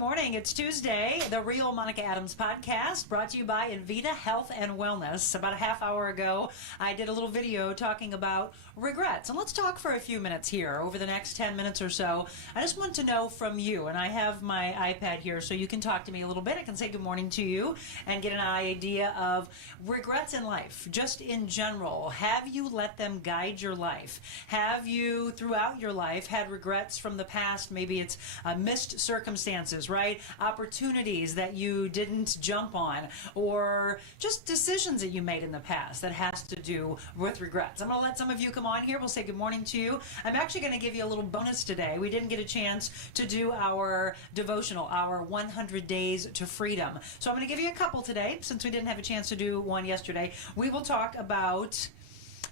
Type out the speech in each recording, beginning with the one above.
morning. It's Tuesday, the Real Monica Adams podcast, brought to you by Invita Health and Wellness. About a half hour ago, I did a little video talking about regrets. And let's talk for a few minutes here over the next 10 minutes or so. I just want to know from you, and I have my iPad here so you can talk to me a little bit. I can say good morning to you and get an idea of regrets in life, just in general. Have you let them guide your life? Have you, throughout your life, had regrets from the past? Maybe it's missed circumstances, right? Opportunities that you didn't jump on, or just decisions that you made in the past that has to do with regrets. I'm going to let some of you come on here. We'll say good morning to you. I'm actually going to give you a little bonus today. We didn't get a chance to do our devotional, our 100 Days to Freedom. So I'm going to give you a couple today, since we didn't have a chance to do one yesterday. We will talk about,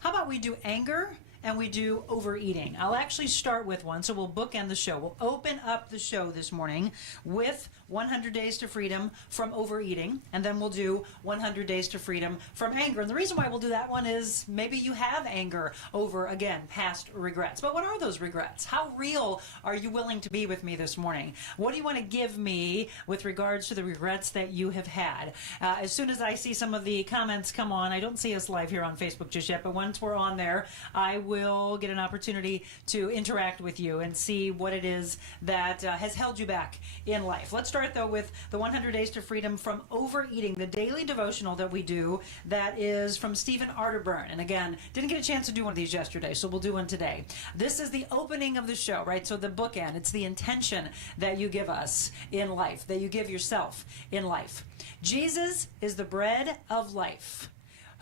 how about we do anger and we do overeating. I'll actually start with one, so we'll bookend the show. We'll open up the show this morning with 100 Days to Freedom from overeating, and then we'll do 100 Days to Freedom from anger. And the reason why we'll do that one is maybe you have anger over, again, past regrets. But what are those regrets? How real are you willing to be with me this morning? What do you want to give me with regards to the regrets that you have had? As soon as I see some of the comments come on, I don't see us live here on Facebook just yet, but once we're on there, I will get an opportunity to interact with you and see what it is that has held you back in life. Let's start, though, with the 100 Days to Freedom from Overeating, the daily devotional that we do that is from Stephen Arterburn. And again, didn't get a chance to do one of these yesterday, so we'll do one today. This is the opening of the show, right? So the bookend, it's the intention that you give us in life, that you give yourself in life. Jesus is the bread of life.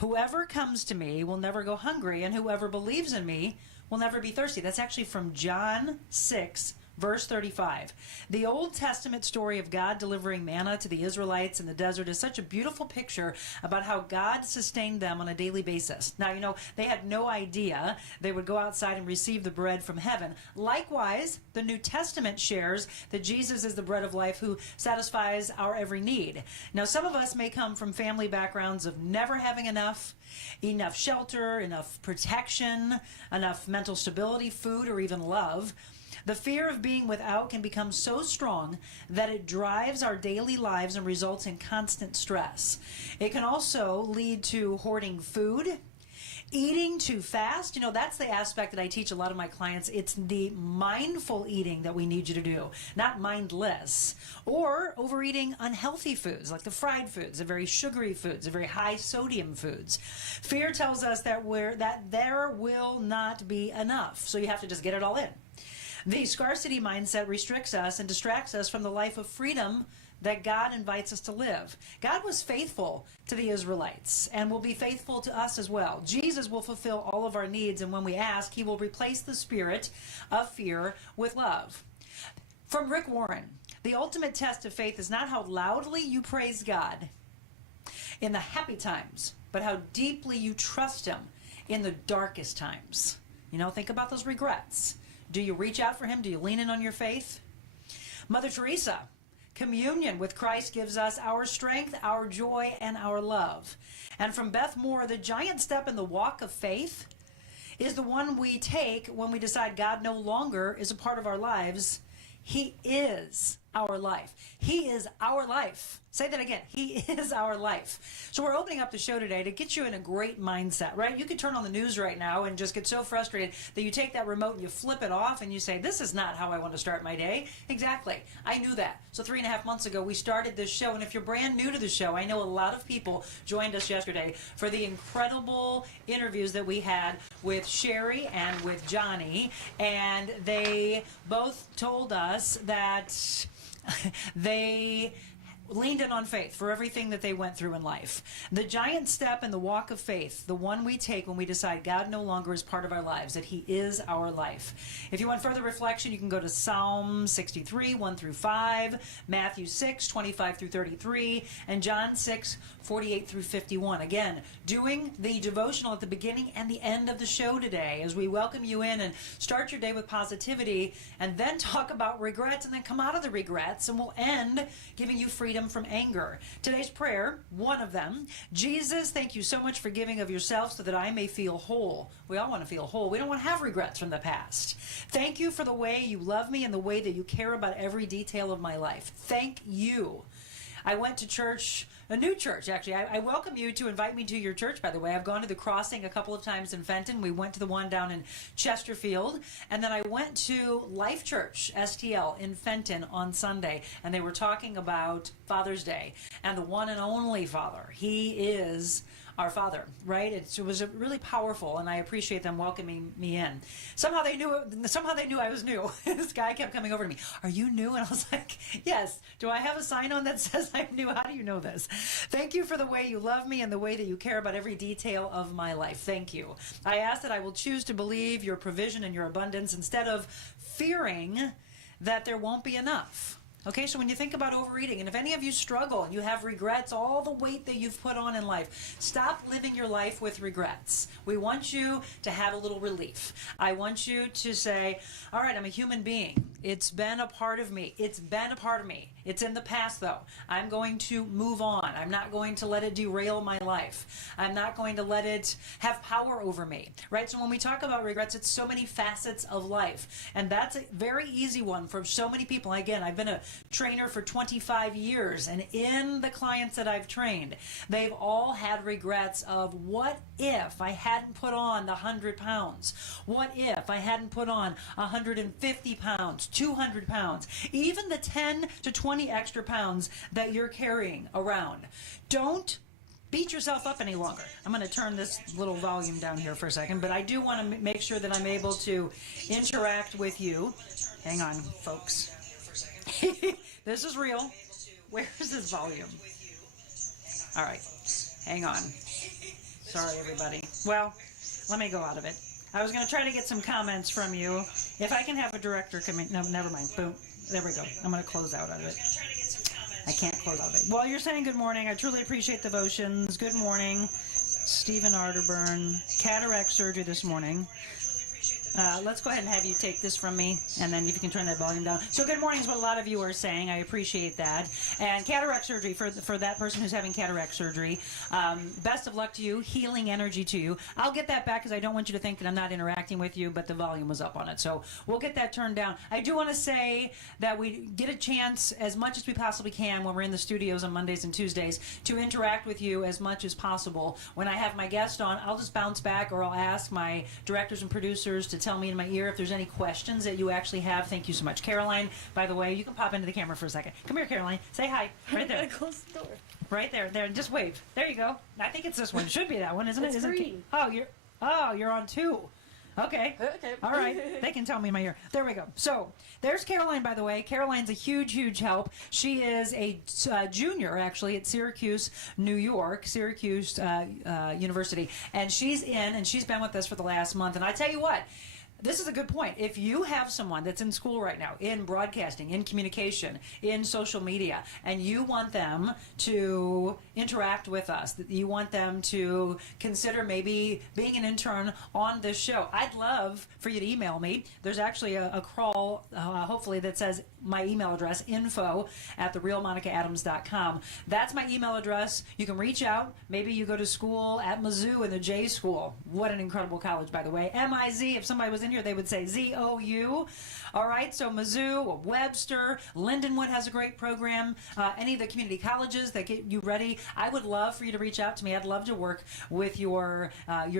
Whoever comes to me will never go hungry, and whoever believes in me will never be thirsty. That's actually from John 6, verse 35. The Old Testament story of God delivering manna to the Israelites in the desert is such a beautiful picture about how God sustained them on a daily basis. Now, you know, they had no idea they would go outside and receive the bread from heaven. Likewise, the New Testament shares that Jesus is the bread of life who satisfies our every need. Now, some of us may come from family backgrounds of never having enough shelter, enough protection, enough mental stability, food, or even love. The fear of being without can become so strong that it drives our daily lives and results in constant stress. It can also lead to hoarding food, eating too fast. You know, that's the aspect that I teach a lot of my clients. It's the mindful eating that we need you to do, not mindless. Or overeating unhealthy foods, like the fried foods, the very sugary foods, the very high sodium foods. Fear tells us that there will not be enough, so you have to just get it all in. The scarcity mindset restricts us and distracts us from the life of freedom that God invites us to live. God was faithful to the Israelites and will be faithful to us as well. Jesus will fulfill all of our needs, and when we ask, he will replace the spirit of fear with love. From Rick Warren, the ultimate test of faith is not how loudly you praise God in the happy times, but how deeply you trust him in the darkest times. You know, think about those regrets. Do you reach out for him? Do you lean in on your faith? Mother Teresa, communion with Christ gives us our strength, our joy, and our love. And from Beth Moore, the giant step in the walk of faith is the one we take when we decide God no longer is a part of our lives. He is our life. He is our life. Say that again. He is our life. So we're opening up the show today to get you in a great mindset, right? You could turn on the news right now and just get so frustrated that you take that remote and you flip it off and you say, this is not how I want to start my day. Exactly. I knew that. So 3.5 months ago, we started this show. And if you're brand new to the show, I know a lot of people joined us yesterday for the incredible interviews that we had with Sherry and with Johnny. And they both told us that they leaned in on faith for everything that they went through in life. The giant step in the walk of faith, the one we take when we decide God no longer is part of our lives, that he is our life. If you want further reflection, you can go to Psalm 63, 1 through 5, Matthew 6, 25 through 33, and John 6, 48 through 51. Again, doing the devotional at the beginning and the end of the show today as we welcome you in and start your day with positivity and then talk about regrets and then come out of the regrets, and we'll end giving you freedom freedom from anger. Today's prayer, one of them, Jesus, thank you so much for giving of yourself so that I may feel whole. We all want to feel whole. We don't want to have regrets from the past. Thank you for the way you love me and the way that you care about every detail of my life. Thank you. I went to church, a new church, actually. I welcome you to invite me to your church, by the way. I've gone to the Crossing a couple of times in Fenton. We went to the one down in Chesterfield. And then I went to Life Church, STL, in Fenton on Sunday. And they were talking about Father's Day and the one and only Father. He is our Father, right? It was really powerful, and I appreciate them welcoming me in. Somehow they knew I was new. This guy kept coming over to me. Are you new? And I was like, yes. Do I have a sign on that says I'm new? How do you know this? Thank you for the way you love me and the way that you care about every detail of my life. Thank you. I ask that I will choose to believe your provision and your abundance instead of fearing that there won't be enough. Okay, so when you think about overeating, and if any of you struggle and you have regrets, all the weight that you've put on in life, stop living your life with regrets. We want you to have a little relief. I want you to say, all right, I'm a human being. It's been a part of me. It's been a part of me. It's in the past, though. I'm going to move on. I'm not going to let it derail my life. I'm not going to let it have power over me, right? So when we talk about regrets, it's so many facets of life, and that's a very easy one for so many people. Again, I've been a trainer for 25 years, and in the clients that I've trained, they've all had regrets of what if I hadn't put on the 100 pounds? What if I hadn't put on 150 pounds, 200 pounds, even the 10 to 20 extra pounds that you're carrying around? Don't beat yourself up any longer. I'm going to turn this little volume down here for a second, but I do want to make sure that I'm able to interact with you. Hang on, folks. This is real. Where's this volume? All right. Hang on. Sorry, everybody. Well, let me go out of it. I was going to try to get some comments from you. If I can have a director come in. No, never mind. Boom. There we go. I'm going to close out of it. I can't close out of it. Well, you're saying good morning. I truly appreciate devotions. Good morning. Stephen Arterburn. Cataract surgery this morning. Let's go ahead and have you take this from me, and then if you can turn that volume down. So good morning is what a lot of you are saying. I appreciate that. And cataract surgery, for that person who's having cataract surgery, best of luck to you, healing energy to you. I'll get that back because I don't want you to think that I'm not interacting with you, but the volume was up on it. So we'll get that turned down. I do want to say that we get a chance, as much as we possibly can when we're in the studios on Mondays and Tuesdays, to interact with you as much as possible. When I have my guest on, I'll just bounce back, or I'll ask my directors and producers to tell me in my ear if there's any questions that you actually have. Thank you so much. Caroline, by the way, you can pop into the camera for a second. Come here, Caroline. Say hi. Right there. Close the door. Right there. There. Just wave. There you go. I think it's this one. It should be that one, isn't it? It's Isn't green. it? You're on two. Okay. Okay. All right. They can tell me in my ear. There we go. So there's Caroline, by the way. Caroline's a huge, huge help. She is a junior, actually, at Syracuse, New York, Syracuse University. And she's been with us for the last month. And I tell you what, this is a good point. If you have someone that's in school right now, in broadcasting, in communication, in social media, and you want them to interact with us, that you want them to consider maybe being an intern on this show, I'd love for you to email me. There's actually a crawl, hopefully, that says my email address, info@TheRealMonicaAdams.com. That's my email address. You can reach out. Maybe you go to school at Mizzou in the J School. What an incredible college, by the way. M-I-Z, if somebody was in here, they would say Z-O-U. All right, so Mizzou, Webster, Lindenwood has a great program. Any of the community colleges that get you ready, I would love for you to reach out to me. I'd love to work with your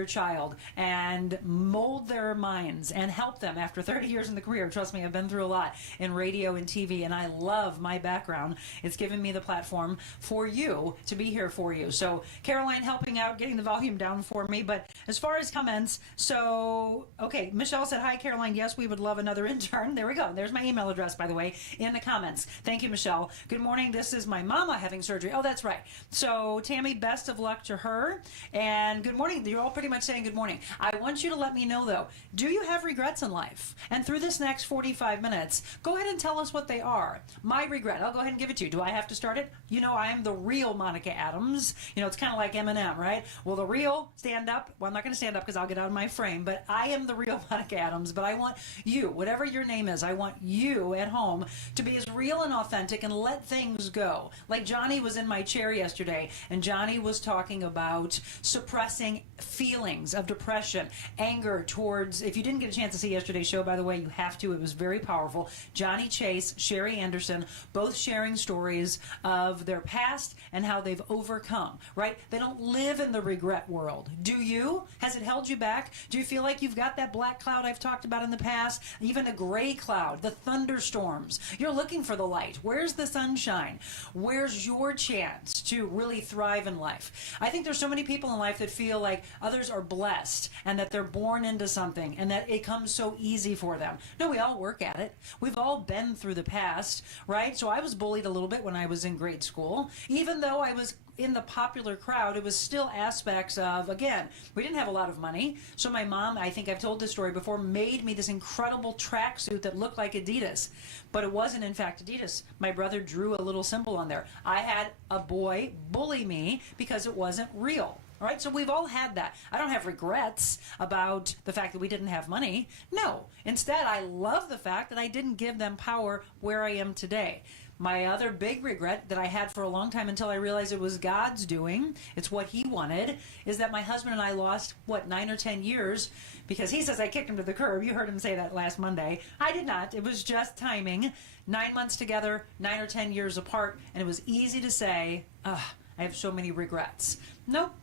child and mold their minds and help them after 30 years in the career. Trust me, I've been through a lot in radio and TV, and I love my background. It's given me the platform for you to be here for you. So Caroline helping out, getting the volume down for me. But as far as comments, so, okay, Michelle said, hi, Caroline. Yes, we would love another intern. There we go. There's my email address, by the way, in the comments. Thank you, Michelle. Good morning. This is my mama having surgery. Oh, that's right. So, Tammy, best of luck to her. And good morning. You're all pretty much saying good morning. I want you to let me know, though, do you have regrets in life? And through this next 45 minutes, go ahead and tell us what they are. My regret, I'll go ahead and give it to you. Do I have to start it? You know, I am the real Monica Adams. You know, it's kind of like Eminem, right? Well, the real, stand up. Well, I'm not going to stand up because I'll get out of my frame, but I am the real Monica Monica Adams, but I want you, whatever your name is, I want you at home to be as real and authentic and let things go. Like Johnny was in my chair yesterday, and Johnny was talking about suppressing feelings of depression, anger towards, if you didn't get a chance to see yesterday's show, by the way, you have to. It was very powerful. Johnny Chase, Sherry Anderson, both sharing stories of their past and how they've overcome, right? They don't live in the regret world. Do you? Has it held you back? Do you feel like you've got that black cloud I've talked about in the past? Even a gray cloud, the thunderstorms. You're looking for the light. Where's the sunshine? Where's your chance to really thrive in life? I think there's so many people in life that feel like others are blessed and that they're born into something and that it comes so easy for them. No, we all work at it. We've all been through the past, right? So I was bullied a little bit when I was in grade school. Even though I was in the popular crowd, it was still aspects of, again, we didn't have a lot of money. So my mom, I think I've told this story before, made me this incredible tracksuit that looked like Adidas, but it wasn't in fact Adidas. My brother drew a little symbol on there. I had a boy bully me because it wasn't real. All right, so we've all had that. I don't have regrets about the fact that we didn't have money. No, instead, I love the fact that I didn't give them power where I am today. My other big regret that I had for a long time until I realized it was God's doing, it's what he wanted, is that my husband and I lost, 9 or 10 years, because he says I kicked him to the curb. You heard him say that last Monday. I did not. It was just timing. 9 months together, 9 or 10 years apart, and it was easy to say, I have so many regrets. Nope.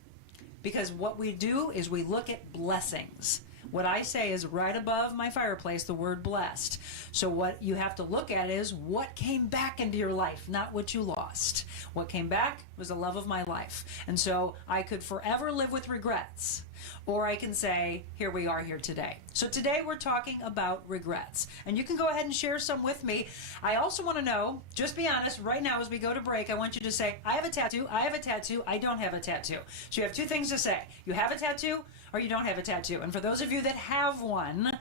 Because what we do is we look at blessings. What I say is right above my fireplace, the word blessed. So what you have to look at is what came back into your life, not what you lost. What came back was the love of my life. And so I could forever live with regrets. Or I can say, here we are here today. So today we're talking about regrets. And you can go ahead and share some with me. I also want to know, just be honest, right now as we go to break, I want you to say, I have a tattoo, I have a tattoo, I don't have a tattoo. So you have two things to say. You have a tattoo or you don't have a tattoo. And for those of you that have one,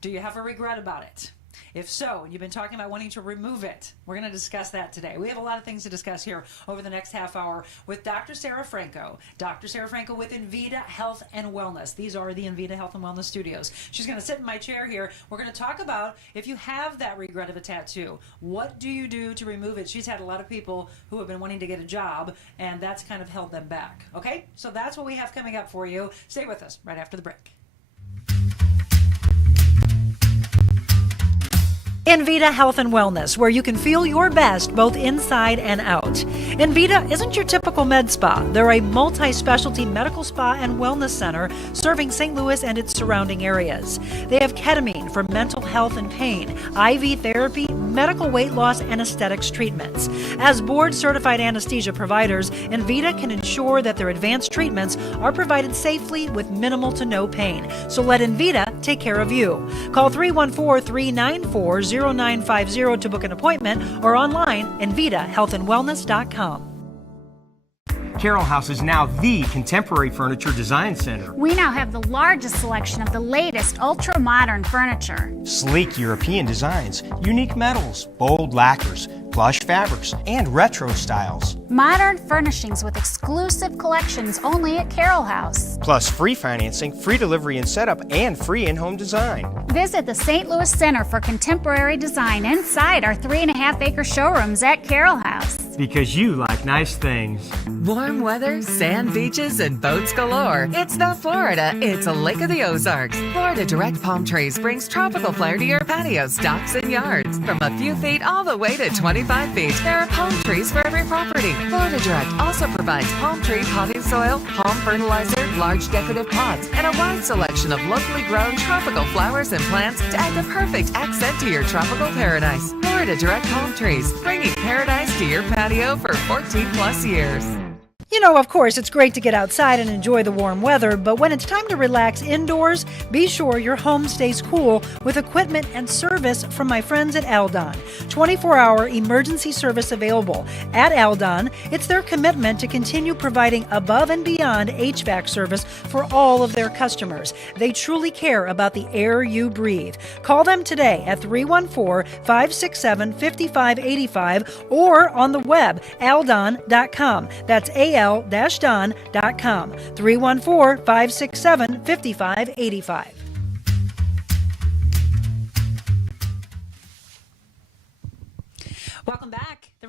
do you have a regret about it? If so, and you've been talking about wanting to remove it, we're going to discuss that today. We have a lot of things to discuss here over the next half hour with Dr. Sara Franco. Dr. Sara Franco with Invita Health and Wellness. These are the Invita Health and Wellness studios. She's going to sit in my chair here. We're going to talk about if you have that regret of a tattoo, what do you do to remove it? She's had a lot of people who have been wanting to get a job, and that's kind of held them back. Okay? So that's what we have coming up for you. Stay with us right after the break. Invita Health and Wellness, where you can feel your best both inside and out. Invita isn't your typical med spa. They're a multi-specialty medical spa and wellness center serving St. Louis and its surrounding areas. They have ketamine for mental health and pain, IV therapy, medical weight loss, and aesthetics treatments. As board-certified anesthesia providers, Invita can ensure that their advanced treatments are provided safely with minimal to no pain. So let Invita take care of you. Call 314-394-0950 to book an appointment or online InvitaHealthandWellness.com. Carroll House is now the contemporary furniture design center. We now have the largest selection of the latest ultra-modern furniture. Sleek European designs, unique metals, bold lacquers, plush fabrics, and retro styles. Modern furnishings with exclusive collections only at Carroll House. Plus free financing, free delivery and setup, and free in-home design. Visit the St. Louis Center for Contemporary Design inside our 3.5-acre showrooms at Carroll House. Because you like nice things. Warm weather, sand beaches, and boats galore. It's not Florida, it's a Lake of the Ozarks. Florida Direct Palm Trees brings tropical flair to your patios, docks, and yards. From a few feet all the way to 25 feet, there are palm trees for every property. Florida Direct also provides palm tree potting soil, palm fertilizer, large decorative pots, and a wide selection of locally grown tropical flowers and plants to add the perfect accent to your tropical paradise. Florida Direct Palm Trees, bringing paradise to your patio for 14 plus years. You know, of course, it's great to get outside and enjoy the warm weather, but when it's time to relax indoors, be sure your home stays cool with equipment and service from my friends at Aldon. 24-hour emergency service available. At Aldon, it's their commitment to continue providing above and beyond HVAC service for all of their customers. They truly care about the air you breathe. Call them today at 314-567-5585 or on the web, aldon.com. That's al-don.com, 314-567-5585.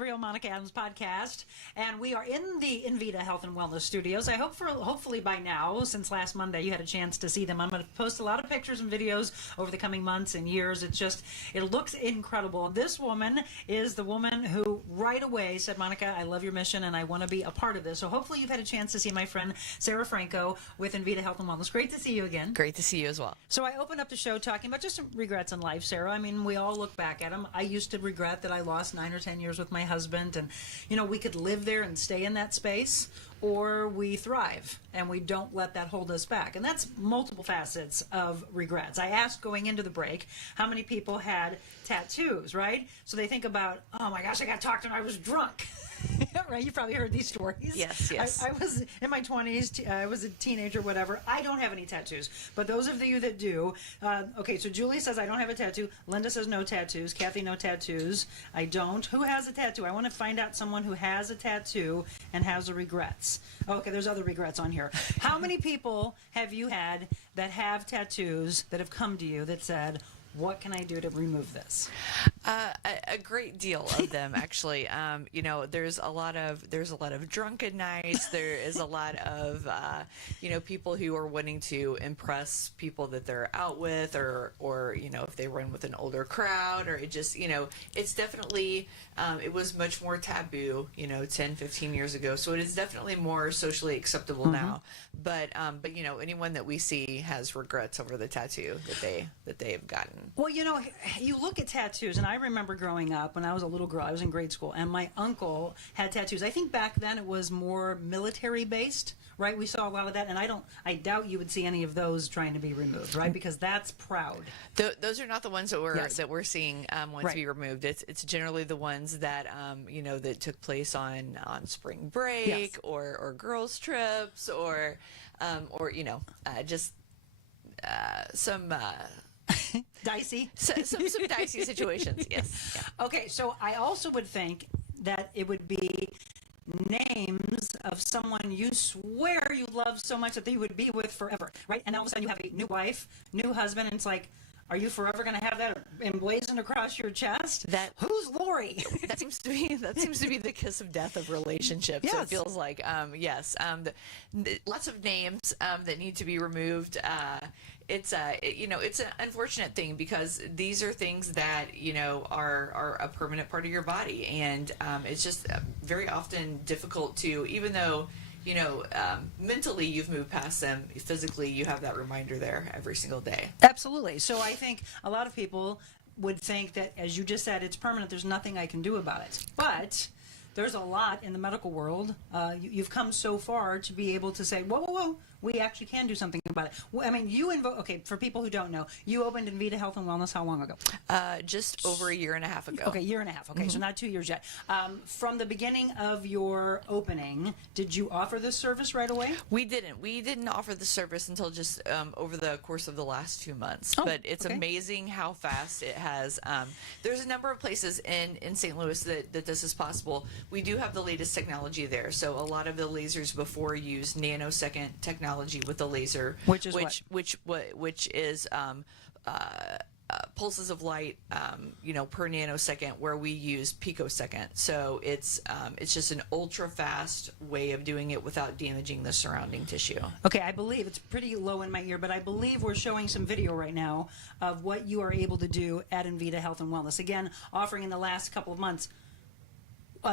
Real Monica Adams podcast, and we are in the Invita Health and Wellness studios. I hope hopefully by now, since last Monday, you had a chance to see them. I'm going to post a lot of pictures and videos over the coming months and years. It looks incredible. This woman is the woman who right away said, Monica, I love your mission and I want to be a part of this. So hopefully you've had a chance to see my friend Sara Franco with Invita Health and Wellness. Great to see you again. Great to see you as well. So I opened up the show talking about just some regrets in life, Sara. I mean, we all look back at them. I used to regret that I lost 9 or 10 years with my husband, and we could live there and stay in that space, or we thrive and we don't let that hold us back. And that's multiple facets of regrets. I asked going into the break how many people had tattoos, right? So they think about, oh my gosh, I got talked when I was drunk. Right? You probably heard these stories. Yes. I was in my 20s. I was a teenager, whatever. I don't have any tattoos. But those of you that do, okay, so Julie says I don't have a tattoo. Linda says no tattoos. Kathy, no tattoos. I don't. Who has a tattoo? I want to find out someone who has a tattoo and has the regrets. Okay, there's other regrets on here. How many people have you had that have tattoos that have come to you that said, what can I do to remove this? A great deal of them, actually. There's a lot of drunken nights. There is a lot of people who are wanting to impress people that they're out with, or if they run with an older crowd, or it just it's definitely it was much more taboo 10, 15 years ago. So it is definitely more socially acceptable now. But anyone that we see has regrets over the tattoo that they have gotten. Well, you look at tattoos, and I remember growing up when I was a little girl. I was in grade school, and my uncle had tattoos. I think back then it was more military based, right? We saw a lot of that, and I doubt you would see any of those trying to be removed, right? Because that's proud. Those are not the ones that we're seeing want to be removed. It's generally the ones that that took place on spring break, or girls trips, or just some. Dicey. Some dicey situations, yes. Yeah. Okay, so I also would think that it would be names of someone you swear you love so much that they would be with forever, right? And all of a sudden you have a new wife, new husband, and it's like, are you forever going to have that emblazoned across your chest? Who's Lori? That seems to be the kiss of death of relationships. Yes. So it feels like lots of names that need to be removed. It's an unfortunate thing, because these are things that are a permanent part of your body, and it's just very often difficult to, even though mentally you've moved past them, physically you have that reminder there every single day. Absolutely. So I think a lot of people would think that, as you just said, it's permanent. There's nothing I can do about it. But there's a lot in the medical world. You've come so far to be able to say, whoa, we actually can do something about it. I mean, for people who don't know, you opened Invita Health and Wellness how long ago? Just over a year and a half ago. Okay, year and a half. Okay, so not 2 years yet. From the beginning of your opening, did you offer this service right away? We didn't. We didn't offer the service until just over the course of the last 2 months. But it's amazing how fast it has. There's a number of places in St. Louis that this is possible. We do have the latest technology there. So a lot of the lasers before used nanosecond technology with the laser, which is pulses of light, per nanosecond, where we use picosecond. So it's just an ultra fast way of doing it without damaging the surrounding tissue. Okay, I believe it's pretty low in my ear, but I believe we're showing some video right now of what you are able to do at Invita Health and Wellness. Again, offering in the last couple of months.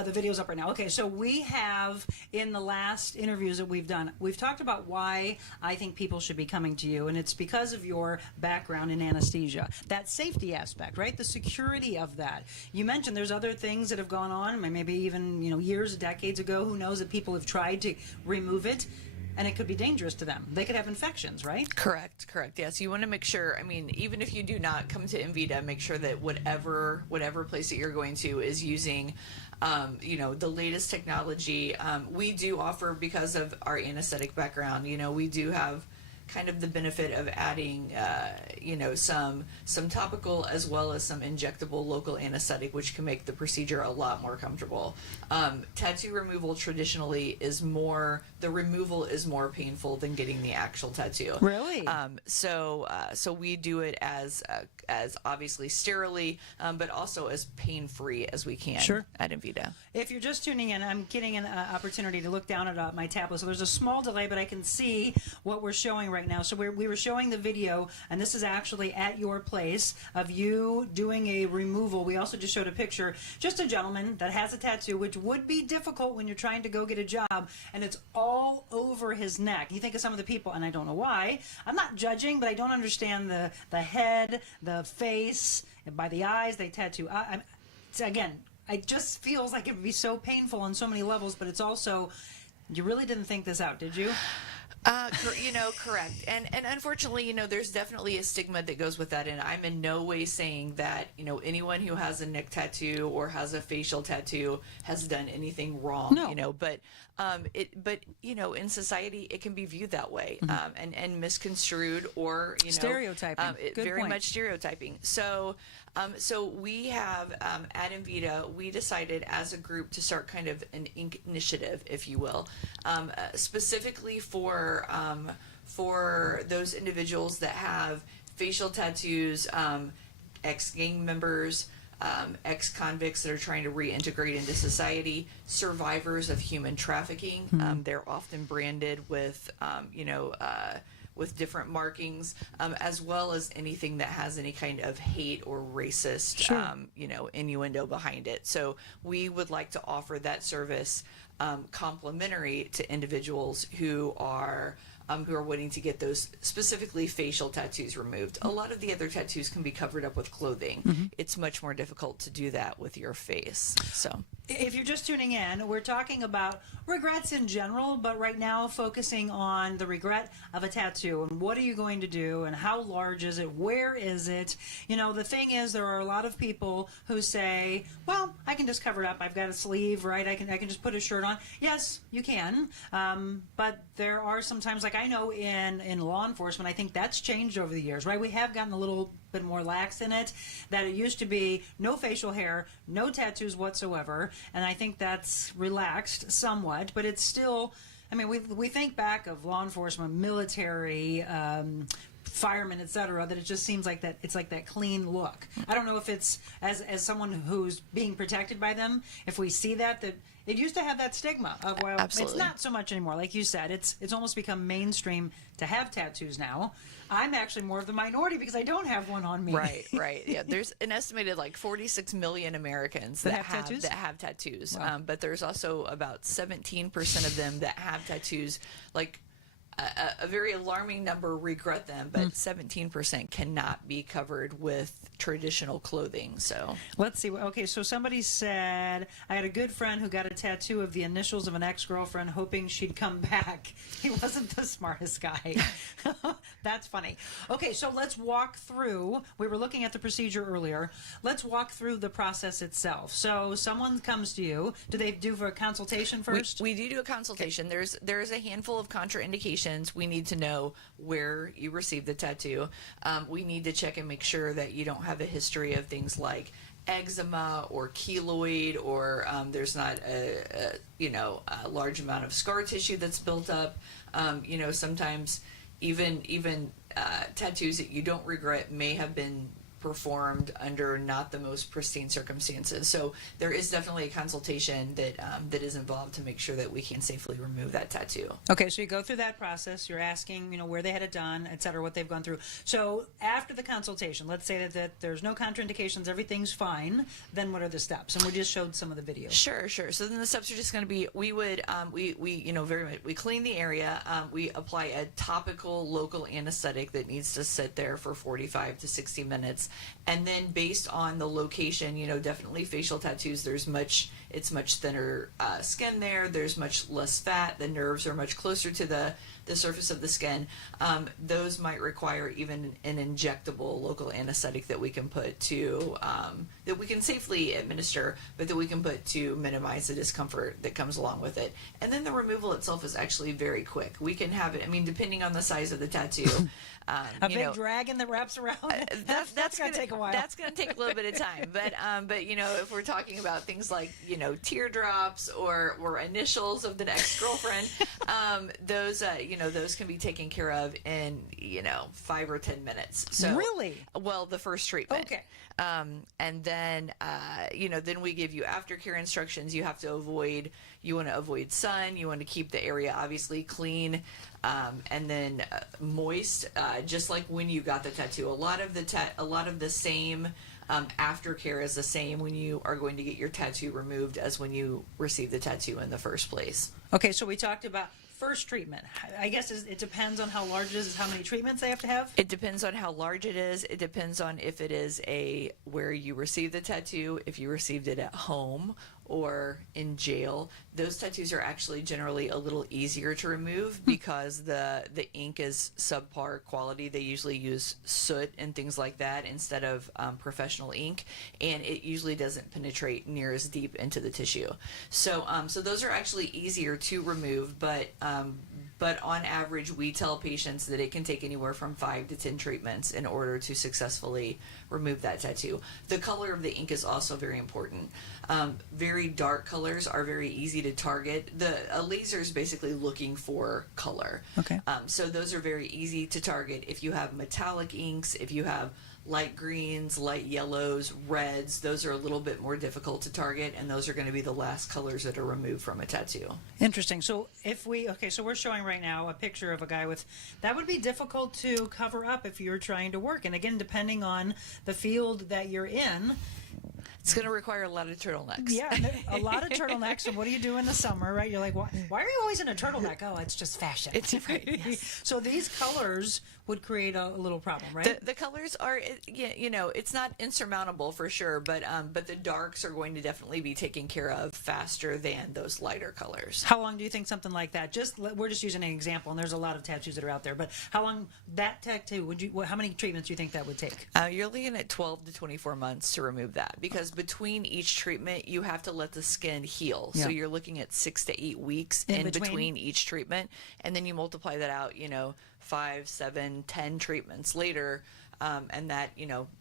The video's up right now. Okay, so we have, in the last interviews that we've done, we've talked about why I think people should be coming to you, and it's because of your background in anesthesia. That safety aspect, right? The security of that. You mentioned there's other things that have gone on, maybe even years, decades ago, who knows, that people have tried to remove it, and it could be dangerous to them. They could have infections, right? Correct. Yes, you want to make sure, even if you do not come to Invita, make sure that whatever place that you're going to is using the latest technology. We do offer, because of our anesthetic background, we do have kind of the benefit of adding, some topical as well as some injectable local anesthetic, which can make the procedure a lot more comfortable. Tattoo removal traditionally the removal is more painful than getting the actual tattoo. Really? So we do it as obviously sterilely, but also as pain-free as we can at Invita. If you're just tuning in, I'm getting an opportunity to look down at my tablet. So there's a small delay, but I can see what we're showing right now. So we were showing the video, and this is actually at your place of you doing a removal. We also just showed a picture, just a gentleman that has a tattoo, which would be difficult when you're trying to go get a job, and it's all over his neck. You think of some of the people, and I don't know why. I'm not judging, but I don't understand the head, the face, and by the eyes, they tattoo. Again, it just feels like it would be so painful on so many levels, but it's also, you really didn't think this out, did you? Correct. And unfortunately, there's definitely a stigma that goes with that. And I'm in no way saying that, anyone who has a neck tattoo or has a facial tattoo has done anything wrong, No. But in society, it can be viewed that way, and misconstrued or, stereotyping. Good very point. much stereotyping. So we have, at Invita, we decided as a group to start kind of an initiative, if you will, specifically for those individuals that have facial tattoos, ex-gang members, ex-convicts that are trying to reintegrate into society, survivors of human trafficking. They're often branded with, with different markings, as well as anything that has any kind of hate or racist, innuendo behind it. So we would like to offer that service complimentary to individuals who are wanting to get those specifically facial tattoos removed. A lot of the other tattoos can be covered up with clothing. It's much more difficult to do that with your face. So if you're just tuning in, we're talking about regrets in general, but right now focusing on the regret of a tattoo and what are you going to do and how large is it, where is it? The thing is, there are a lot of people who say, well, I can just cover it up. I've got a sleeve, right? I can just put a shirt on. Yes, you can. But there are sometimes, like I know in law enforcement, I think that's changed over the years, right? We have gotten a little bit more lax in it, that it used to be no facial hair, no tattoos whatsoever, and I think that's relaxed somewhat, but it's still, we think back of law enforcement, military, firemen, etc., that it just seems like that it's like that clean look. I don't know if it's as someone who's being protected by them, if we see that it used to have that stigma of, well, Absolutely. It's not so much anymore. Like you said, it's almost become mainstream to have tattoos now. I'm actually more of the minority because I don't have one on me. Right. Yeah, there's an estimated 46 million Americans that have tattoos. Wow. But there's also about 17% of them that have tattoos. A very alarming number regret them, but 17% cannot be covered with traditional clothing. So Let's see. Okay, so somebody said, I had a good friend who got a tattoo of the initials of an ex-girlfriend hoping she'd come back. He wasn't the smartest guy. That's funny. Okay, so let's walk through. We were looking at the procedure earlier. Let's walk through the process itself. So someone comes to you. Do they do for a consultation first? we do a consultation. There's a handful of contraindications. We need to know where you received the tattoo. We need to check and make sure that you don't have a history of things like eczema or keloid, or there's not a large amount of scar tissue that's built up. Sometimes even tattoos that you don't regret may have been performed under not the most pristine circumstances. So there is definitely a consultation that is involved to make sure that we can safely remove that tattoo. Okay, so you go through that process. You're asking, where they had it done, et cetera, what they've gone through. So after the consultation, let's say that there's no contraindications, everything's fine. Then what are the steps? And we just showed some of the video. Sure. So then the steps are just going to be, we clean the area. We apply a topical local anesthetic that needs to sit there for 45 to 60 minutes. And then based on the location, definitely facial tattoos, it's much thinner skin there. There's much less fat. The nerves are much closer to the surface of the skin. Those might require even an injectable local anesthetic that we can put to, that we can safely administer, but that we can put to minimize the discomfort that comes along with it. And then the removal itself is actually very quick. We can have it, depending on the size of the tattoo. A big dragon that wraps around. That's going to take a while. That's going to take a little bit of time. But if we're talking about things like teardrops or initials of the next girlfriend, those can be taken care of in 5 or 10 minutes. So really, well, the first treatment. Okay. And then then we give you aftercare instructions. You want to avoid sun. You want to keep the area obviously clean. And then moist, just like when you got the tattoo. A lot of the same aftercare is the same when you are going to get your tattoo removed as when you receive the tattoo in the first place. Okay, so we talked about first treatment. I guess it depends on how large it is, how many treatments they have to have? It depends on how large it is. It depends on if it is where you received the tattoo, if you received it at home or in jail. Those tattoos are actually generally a little easier to remove because the ink is subpar quality. They usually use soot and things like that instead of professional ink, and it usually doesn't penetrate near as deep into the tissue. So those are actually easier to remove, but on average, we tell patients that it can take anywhere from 5 to 10 treatments in order to successfully remove that tattoo. The color of the ink is also very important. Very dark colors are very easy to target. A laser is basically looking for color. Okay. So those are very easy to target. If you have metallic inks, if you have light greens, light yellows, reds, those are a little bit more difficult to target, and those are going to be the last colors that are removed from a tattoo. Interesting. So so we're showing right now a picture of a guy that would be difficult to cover up if you're trying to work. And again, depending on the field that you're in, it's going to require a lot of turtlenecks. Yeah, a lot of turtlenecks. And what do you do in the summer, right? You're like, why are you always in a turtleneck? Oh, it's just fashion. It's right. Yes. So these colors would create a little problem, right? The colors are, it's not insurmountable for sure, but the darks are going to definitely be taken care of faster than those lighter colors. How long do you think something like that? We're just using an example, and there's a lot of tattoos that are out there. But how long that tattoo how many treatments do you think that would take? You're looking at 12 to 24 months to remove that, because between each treatment, you have to let the skin heal. Yeah. So you're looking at 6 to 8 weeks in between each treatment, and then you multiply that out, 5, 7, 10 treatments later, and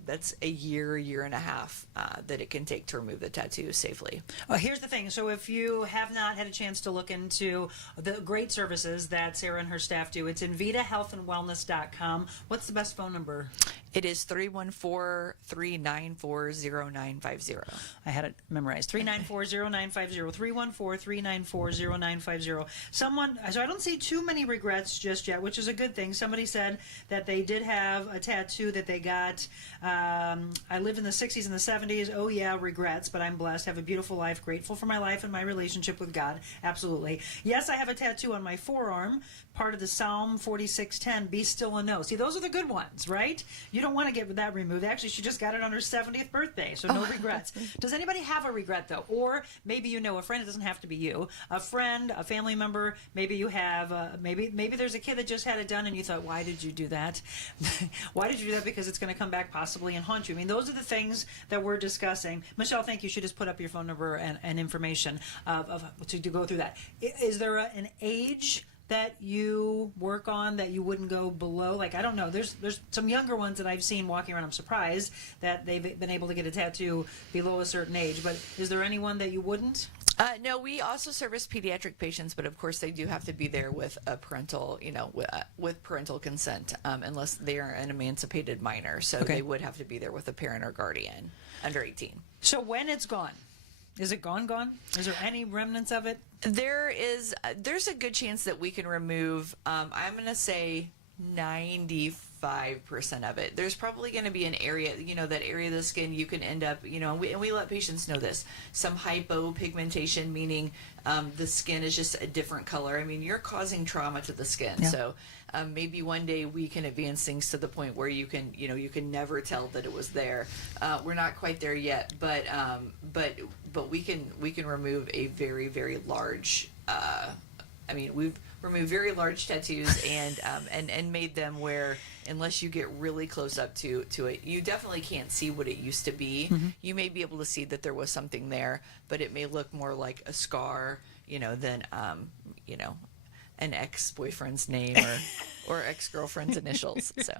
that's a year and a half that it can take to remove the tattoo safely. Here's the thing. So if you have not had a chance to look into the great services that Sara and her staff do, it's InvitaHealthAndWellness.com. What's the best phone number? It is 314-394-0950. I had it memorized. 394-0950. 314-394-0950. So I don't see too many regrets just yet, which is a good thing. Somebody said that they did have a tattoo that they got. I lived in the 60s and the 70s. Oh, yeah, regrets, but I'm blessed. Have a beautiful life. Grateful for my life and my relationship with God. Absolutely. Yes, I have a tattoo on my forearm, part of the Psalm 46:10, be still and know. See, those are the good ones, right? You don't want to get that removed. Actually, she just got it on her 70th birthday, so no regrets. Does anybody have a regret, though? Or maybe a friend. It doesn't have to be you. A friend, a family member. Maybe you have, maybe there's a kid that just had it done and you thought, why did you do that? Why did you do that? Because it's going to come back possibly and haunt you. Those are the things that we're discussing. Michelle, thank you. You should just put up your phone number and information to go through that. Is there an age that you work on that you wouldn't go below? Like, I don't know. There's some younger ones that I've seen walking around. I'm surprised that they've been able to get a tattoo below a certain age. But is there anyone that you wouldn't? No, we also service pediatric patients, but of course they do have to be there with a parental, with parental consent, unless they are an emancipated minor. So They would have to be there with a parent or guardian under 18. So when it's gone, is it gone? Is there any remnants of it? There's a good chance that we can remove, I'm going to say 95% 5% of it. There's probably going to be an area, that area of the skin you can end up, and we let patients know this. Some hypopigmentation, meaning the skin is just a different color. I mean, you're causing trauma to the skin. Yeah. So maybe one day we can advance things to the point where you can never tell that it was there. We're not quite there yet, but we can remove a very, very large. We've removed very large tattoos and made them where, unless you get really close up to it, you definitely can't see what it used to be. Mm-hmm. You may be able to see that there was something there, but it may look more like a scar, than an ex-boyfriend's name or ex-girlfriend's initials. So,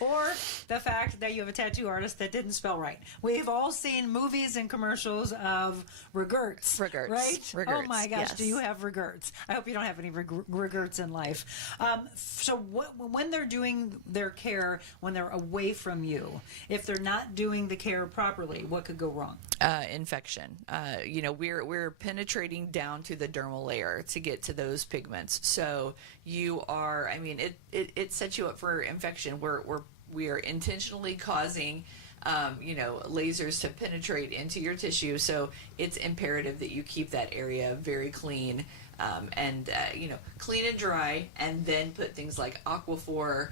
or the fact that you have a tattoo artist that didn't spell right. We've all seen movies and commercials of regrets, right? Regrets, oh my gosh, yes. Do you have regrets? I hope you don't have any regrets in life. So when they're doing their care, when they're away from you, if they're not doing the care properly, what could go wrong? Infection. We're penetrating down to the dermal layer to get to those pigments. So you are, it sets you up for infection. We are intentionally causing, lasers to penetrate into your tissue. So it's imperative that you keep that area very clean, and clean and dry, and then put things like Aquaphor,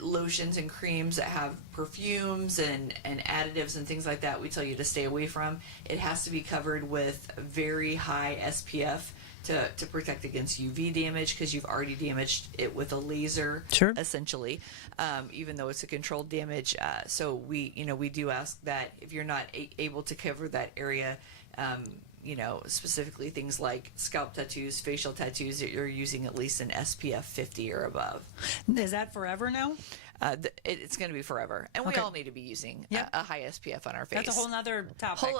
lotions and creams that have perfumes and additives and things like that. We tell you to stay away from. It has to be covered with very high SPF to protect against UV damage, because you've already damaged it with a laser, sure. Essentially, even though it's a controlled damage. So we do ask that if you're not able to cover that area, specifically things like scalp tattoos, facial tattoos, that you're using at least an SPF 50 or above. Is that forever now? It's going to be forever, and we all need to be using a high SPF on our face. That's a whole other topic. Whole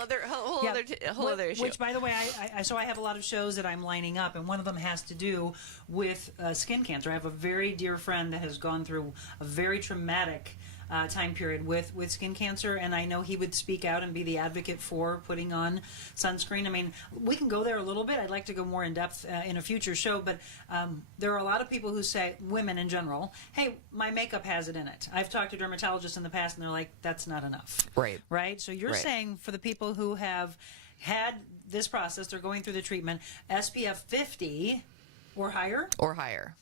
other issue. Which, by the way, I have a lot of shows that I'm lining up, and one of them has to do with skin cancer. I have a very dear friend that has gone through a very traumatic time period with skin cancer, and I know he would speak out and be the advocate for putting on sunscreen. We can go there a little bit. I'd like to go more in depth in a future show, but there are a lot of people who say, women in general, hey, my makeup has it in it. I've talked to dermatologists in the past, and they're like, that's not enough. Right? So you're saying for the people who have had this process, they're going through the treatment, SPF 50 or higher? Or higher.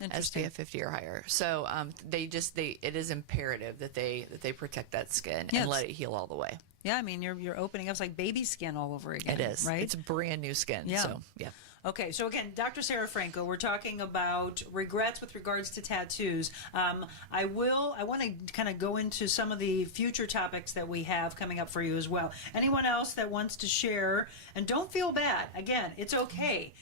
SPF 50 or higher. So it is imperative that they protect that skin and let it heal all the way. Yeah, you're opening up. It's like baby skin all over again. It is, right? It's brand new skin. Yeah. So, yeah. Okay, so again, Dr. Sara Franco, we're talking about regrets with regards to tattoos. I want to kind of go into some of the future topics that we have coming up for you as well. Anyone else that wants to share, and don't feel bad. Again, it's okay.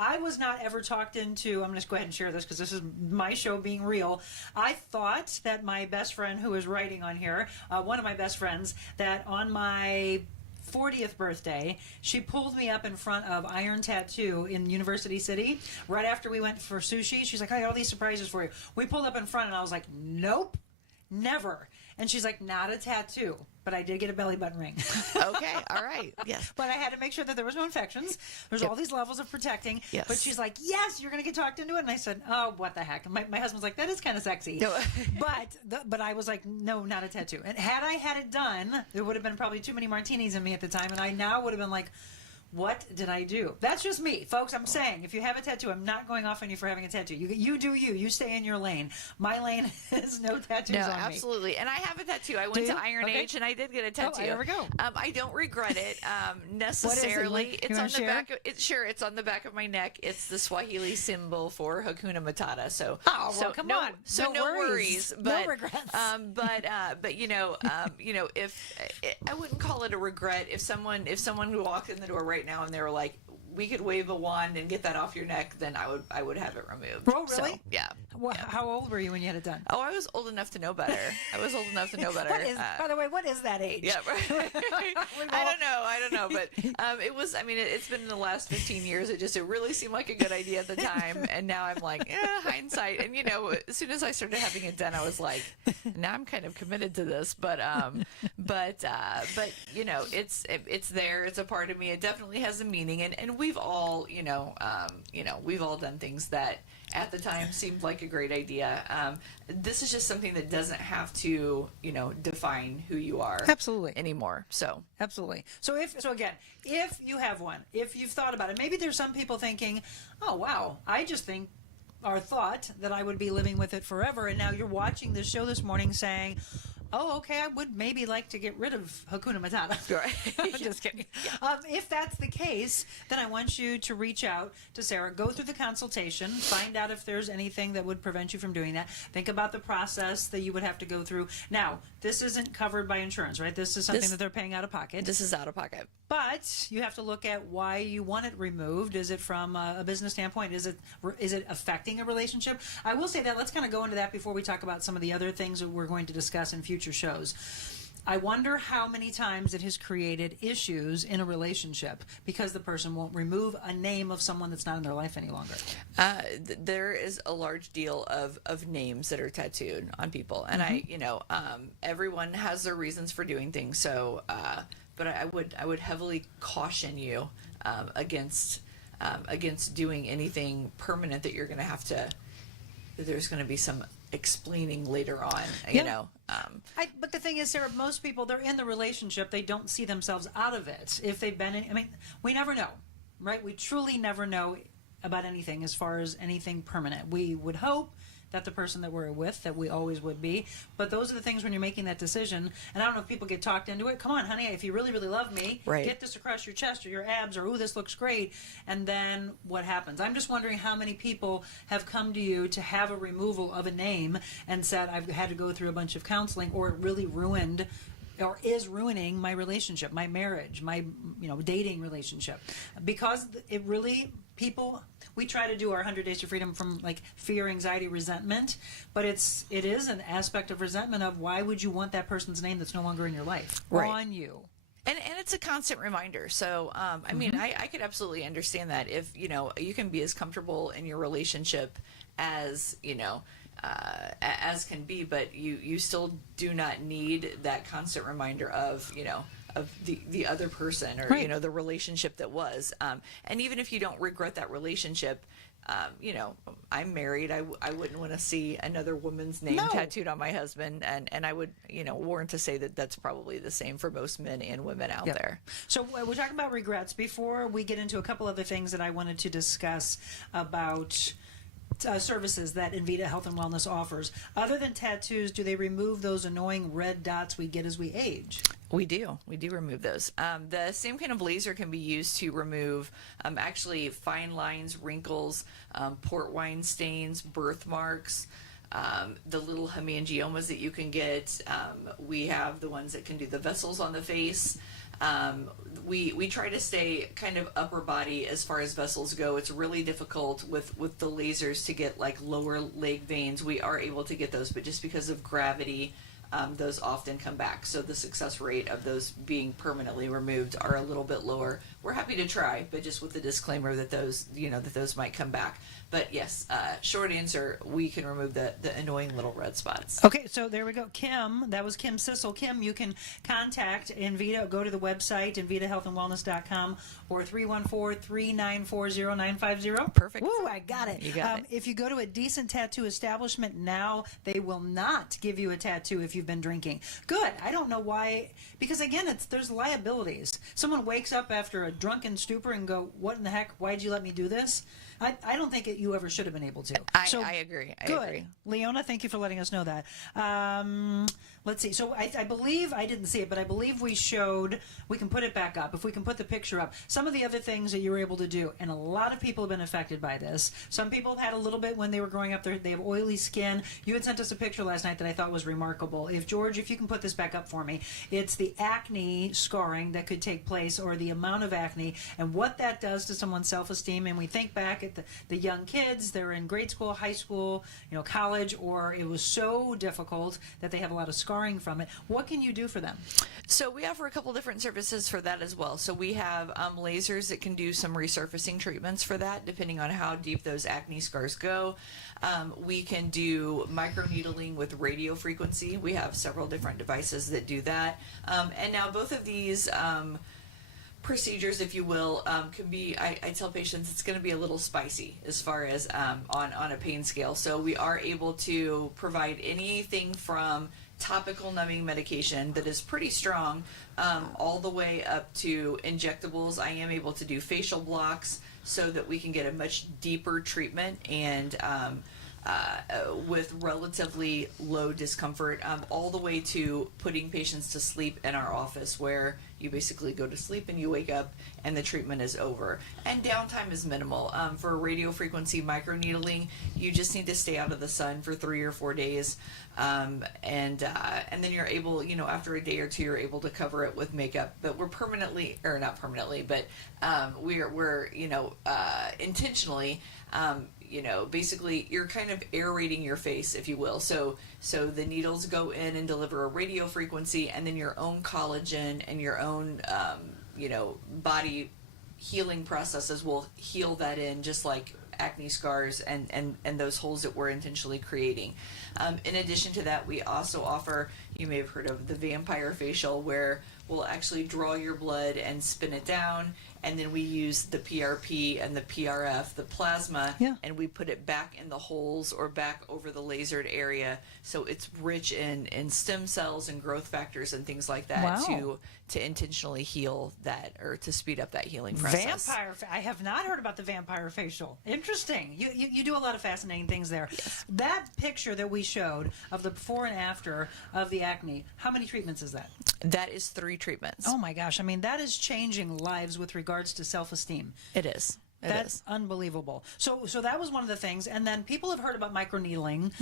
I was not ever talked into, I'm going to go ahead and share this because this is my show being real. I thought that my best friend who is writing on here, one of my best friends, that on my 40th birthday, she pulled me up in front of Iron Tattoo in University City right after we went for sushi. She's like, I got all these surprises for you. We pulled up in front, and I was like, nope, never. And she's like, not a tattoo, but I did get a belly button ring. Okay, all right, yes. But I had to make sure that there was no infections. There's all these levels of protecting. Yes. But she's like, yes, you're going to get talked into it. And I said, oh, what the heck? My husband's like, that is kind of sexy. No. But I was like, no, not a tattoo. And had I had it done, there would have been probably too many martinis in me at the time. And I now would have been like, what did I do? That's just me, folks. I'm saying, if you have a tattoo, I'm not going off on you for having a tattoo. You do you. You stay in your lane. My lane is no tattoos on me. No, absolutely. And I have a tattoo. I went to Iron Age, and I did get a tattoo. Oh, there we go. I don't regret it necessarily. What is it? It's on the back. It's on the back of my neck. It's the Swahili symbol for Hakuna Matata. So, come on. So no worries. But, no regrets. But if I wouldn't call it a regret if someone who walked in the door right now and they were like, we could wave a wand and get that off your neck, then I would have it removed. Oh, really? So, yeah. Well, how old were you when you had it done? Oh, I was old enough to know better. By the way, what is that age? Yeah, right. I don't know, but it was. It's been in the last 15 years. It really seemed like a good idea at the time, and now I'm like, hindsight. And as soon as I started having it done, I was like, now I'm kind of committed to this. But it's there. It's a part of me. It definitely has a meaning, and we've all we've all done things that at the time seemed like a great idea. This is just something that doesn't have to, define who you are Absolutely. anymore. So Absolutely. So again, if you have one, if you've thought about it, maybe there's some people thinking, oh, wow, I just think or thought that I would be living with it forever. And now you're watching this show this morning saying, oh, okay, I would maybe like to get rid of Hakuna Matata. Right. Just kidding. If that's the case, then I want you to reach out to Sarah, go through the consultation, find out if there's anything that would prevent you from doing that. Think about the process that you would have to go through. Now, this isn't covered by insurance, right? This is something that they're paying out of pocket. This is out of pocket. But you have to look at why you want it removed. Is it from a business standpoint? Is it affecting a relationship? I will say that. Let's kind of go into that before we talk about some of the other things that we're going to discuss in future shows. I wonder how many times it has created issues in a relationship because the person won't remove a name of someone that's not in their life any longer. There is a large deal of names that are tattooed on people, and everyone has their reasons for doing things. So, but I would heavily caution you against doing anything permanent that you're going to have to. There's going to be some explaining later on, but the thing is, Sarah, most people, they're in the relationship, they don't see themselves out of it. If they've been in, we never know, right? We truly never know about anything as far as anything permanent. We would hope that the person that we're with, that we always would be. But those are the things when you're making that decision. And I don't know if people get talked into it. Come on, honey, if you really, really love me, get this across your chest or your abs, or, ooh, this looks great. And then what happens? I'm just wondering how many people have come to you to have a removal of a name and said, I've had to go through a bunch of counseling, or it really ruined or is ruining my relationship, my marriage, my dating relationship. Because it really, we try to do our 100 Days to Freedom from like fear, anxiety, resentment, but it is an aspect of resentment of why would you want that person's name that's no longer in your life on you. And it's a constant reminder. So, I mean, I could absolutely understand that if, you can be as comfortable in your relationship as, as can be, but you still do not need that constant reminder of, of the other person or, the relationship that was. And even if you don't regret that relationship, I'm married. I wouldn't want to see another woman's name tattooed on my husband. And I would, warrant to say that that's probably the same for most men and women out there. So we're talking about regrets. Before we get into a couple other things that I wanted to discuss about services that Invita Health and Wellness offers. Other than tattoos, do they remove those annoying red dots we get as we age? We do remove those. The same kind of laser can be used to remove actually fine lines, wrinkles, port wine stains, birthmarks, the little hemangiomas that you can get. We have the ones that can do the vessels on the face. We try to stay kind of upper body as far as vessels go. It's really difficult with the lasers to get like lower leg veins. We are able to get those, but just because of gravity, those often come back. So the success rate of those being permanently removed are a little bit lower. We're happy to try, but just with the disclaimer that those might come back. But yes, short answer, we can remove the annoying little red spots. Okay, so there we go. Kim, that was Kim Sissel. Kim, you can contact Invita. Go to the website, invitahealthandwellness.com, or 314-394-0950. Perfect. Woo, I got it. You got it. If you go to a decent tattoo establishment now, they will not give you a tattoo if you've been drinking. Good. I don't know why, because again, there's liabilities. Someone wakes up after a drunken stupor and go, what in the heck? Why'd you let me do this? I don't think you ever should have been able to. I agree. I agree. Leona, thank you for letting us know that. Let's see. So I believe, I didn't see it, but I believe we can put it back up. If we can put the picture up. Some of the other things that you were able to do, and a lot of people have been affected by this. Some people have had a little bit when they were growing up. They have oily skin. You had sent us a picture last night that I thought was remarkable. George, if you can put this back up for me, it's the acne scarring that could take place, or the amount of acne, and what that does to someone's self-esteem. And we think back at the young kids, they're in grade school, high school, college, or it was so difficult that they have a lot of scarring from it. What can you do for them? So we offer a couple different services for that as well. So we have lasers that can do some resurfacing treatments for that, depending on how deep those acne scars go. We can do microneedling with radio frequency. We have several different devices that do that. And now both of these procedures, if you will, can be, I tell patients it's going to be a little spicy as far as on a pain scale. So we are able to provide anything from topical numbing medication that is pretty strong, all the way up to injectables. I am able to do facial blocks so that we can get a much deeper treatment and with relatively low discomfort, all the way to putting patients to sleep in our office, where you basically go to sleep and you wake up and the treatment is over. And downtime is minimal. For radio frequency microneedling, you just need to stay out of the sun for 3 or 4 days. And then you're able, after a day or two, you're able to cover it with makeup. But we're permanently, or not permanently, but we're intentionally, basically you're kind of aerating your face, if you will. So the needles go in and deliver a radio frequency, and then your own collagen and your own, body healing processes will heal that in, just like acne scars and those holes that we're intentionally creating. In addition to that, we also offer, you may have heard of the vampire facial, where we'll actually draw your blood and spin it down, and then we use the PRP and the PRF, the plasma, and we put it back in the holes or back over the lasered area, so it's rich in stem cells and growth factors and things like that. Wow. to intentionally heal that, or to speed up that healing process. I have not heard about the vampire facial. Interesting. You do a lot of fascinating things there. Yes. That picture that we showed of the before and after of the acne, how many treatments is that? That is 3 treatments. Oh my gosh. I mean, that is changing lives with regards to self-esteem. It is. That's unbelievable. So that was one of the things. And then people have heard about microneedling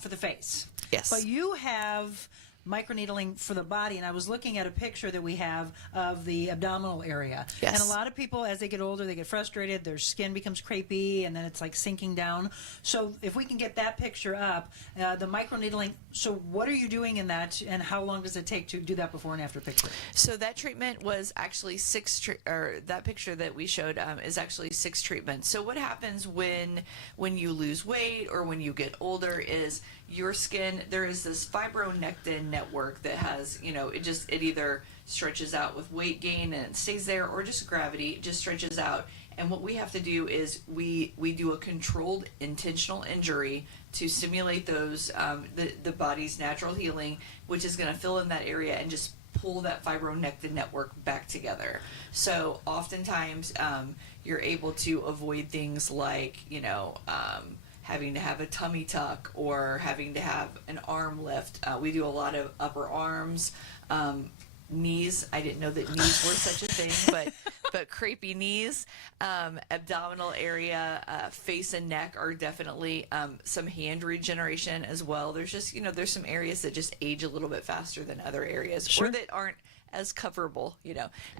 for the face. Yes. But you have microneedling for the body, and I was looking at a picture that we have of the abdominal area. Yes. And a lot of people, as they get older, they get frustrated, their skin becomes crepey, and then it's like sinking down. So if we can get that picture up, the microneedling, so what are you doing in that, and how long does it take to do that before and after picture? So that treatment was actually that picture that we showed is actually 6 treatments. So what happens when you lose weight or when you get older is your skin, there is this fibronectin network that has, it either stretches out with weight gain and it stays there, or just gravity, it just stretches out. And what we have to do is we do a controlled intentional injury to simulate those, the body's natural healing, which is going to fill in that area and just pull that fibronectin network back together. So oftentimes you're able to avoid things like, having to have a tummy tuck or having to have an arm lift. We do a lot of upper arms, knees. I didn't know that knees were such a thing, but crepey knees, abdominal area, face and neck are definitely some hand regeneration as well. There's just, there's some areas that just age a little bit faster than other areas, or that aren't as coverable,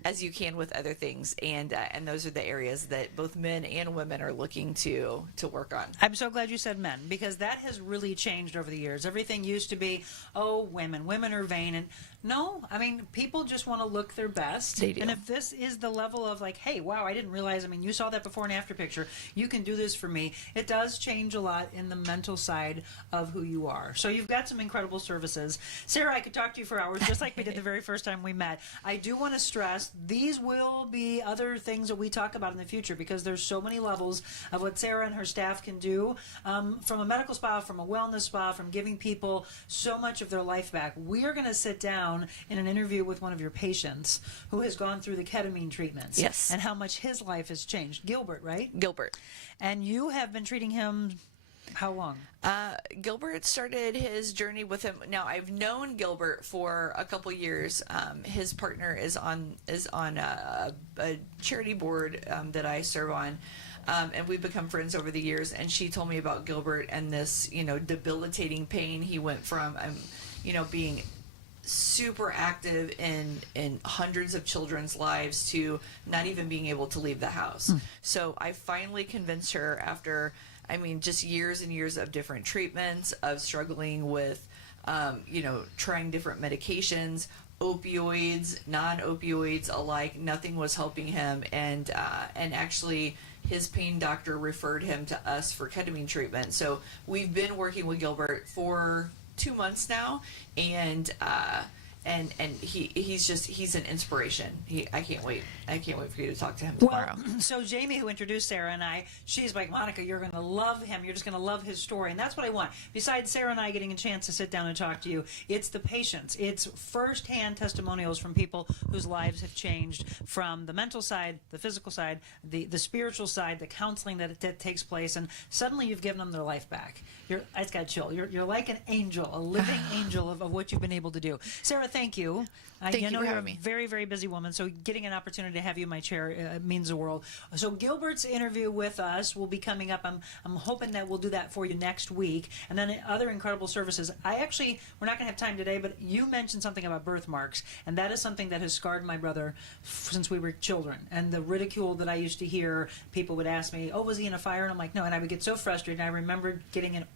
as you can with other things, and those are the areas that both men and women are looking to work on. I'm so glad you said men, because that has really changed over the years. Everything used to be, women are vain, and no, I mean, people just want to look their best. They do. And if this is the level of like, hey, wow, I didn't realize, you saw that before and after picture, you can do this for me, it does change a lot in the mental side of who you are. So you've got some incredible services. Sarah, I could talk to you for hours, just like we did the very first time we met. I do want to stress, these will be other things that we talk about in the future, because there's so many levels of what Sarah and her staff can do, from a medical spa, from a wellness spa, from giving people so much of their life back. We are going to sit down in an interview with one of your patients who has gone through the ketamine treatments. Yes. And how much his life has changed. Gilbert, right? Gilbert. And you have been treating him how long? Gilbert started his journey with him. Now, I've known Gilbert for a couple years. His partner is on a charity board that I serve on. And we've become friends over the years, and she told me about Gilbert and this, debilitating pain. He went from, being super active in hundreds of children's lives to not even being able to leave the house. So I finally convinced her, after just years and years of different treatments, of struggling with trying different medications, opioids, non-opioids alike. Nothing was helping him, and actually his pain doctor referred him to us for ketamine treatment. So we've been working with Gilbert for 2 months now, and he's an inspiration. I can't wait for you to talk to him tomorrow. Well, so Jamie, who introduced Sarah and I, she's like, Monica, you're going to love him. You're just going to love his story. And that's what I want. Besides Sarah and I getting a chance to sit down and talk to you, it's the patients. It's firsthand testimonials from people whose lives have changed from the mental side, the physical side, the spiritual side, the counseling that takes place. And suddenly you've given them their life back. I just got chill. You're like an angel, a living angel of what you've been able to do. Sarah, thank you. Thank you know for you're a having me. very, very busy woman, so getting an opportunity to have you in my chair means the world. So Gilbert's interview with us will be coming up. I'm hoping that we'll do that for you next week. And then other incredible services. We're not going to have time today, but you mentioned something about birthmarks, and that is something that has scarred my brother since we were children. And the ridicule that I used to hear, people would ask me, oh, was he in a fire? And I'm like, no. And I would get so frustrated. I remember getting in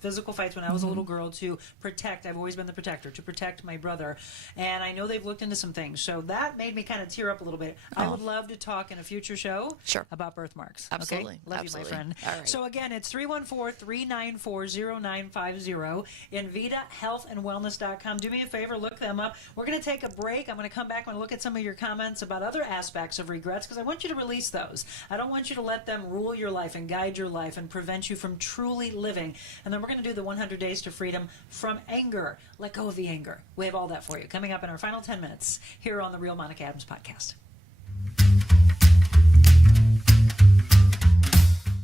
physical fights when I was a little girl to protect. I've always been the protector, to protect my brother. And I know they've looked into some things. So that made me kind of tear up a little bit. I would love to talk in a future show about birthmarks. Absolutely. Okay? Love Absolutely. you, my friend. All right. So again, it's 314-394-0950. InvitaHealthAndWellness.com. Do me a favor, look them up. We're going to take a break. I'm going to come back and look at some of your comments about other aspects of regrets because I want you to release those. I don't want you to let them rule your life and guide your life and prevent you from truly living. And then we're going to do the 100 Days to Freedom from Anger. Let go of the anger. We have all that for you coming up in our final 10 minutes here on the Real Monica Adams podcast.